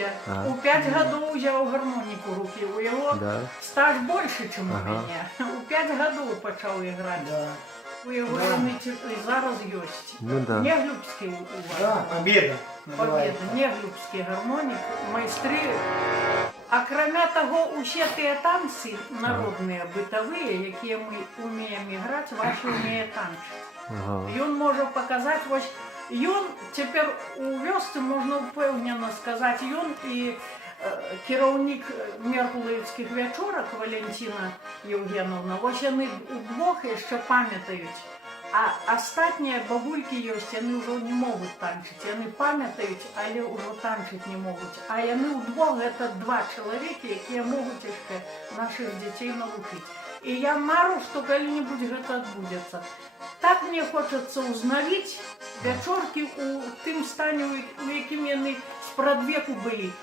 навучыўся. У 5 гадоў узяў гармоніку ў рукі. У яго стаж больше, чым у мяне. У 5 гадоў пачаў іграць. У яго яны і зараз ёсць. Неглюбскі у вас. Победа. Неглюбскі гармонік. Майстры. Акрамя таго, усе тыя танцы народныя, бытавыя, якія мы умеем іграць, вашы умее танчыць. Ён можа паказаць, вось, ён цяпер у вёсцы, можна ўпэўнена сказаць, ён і кіраўнік меркулаевскіх вячорак Валентина Евгеновна, вось яны удвох яшчэ памятаюць. А астатнія бабулькі ёсць, яны ўжо не могуць танчыць. Яны памятаюць, але ўжо танчыць не могуць. А яны ўдвох гэта 2 чалавекі, якія могуць яшчэ нашых дзяцей навучыць. І я мару, што калі-небудзь гэта адбудзецца. Так мне хочацца ўзнавіць вячоркі ў тым стане, у якім яны спрадвеку былі.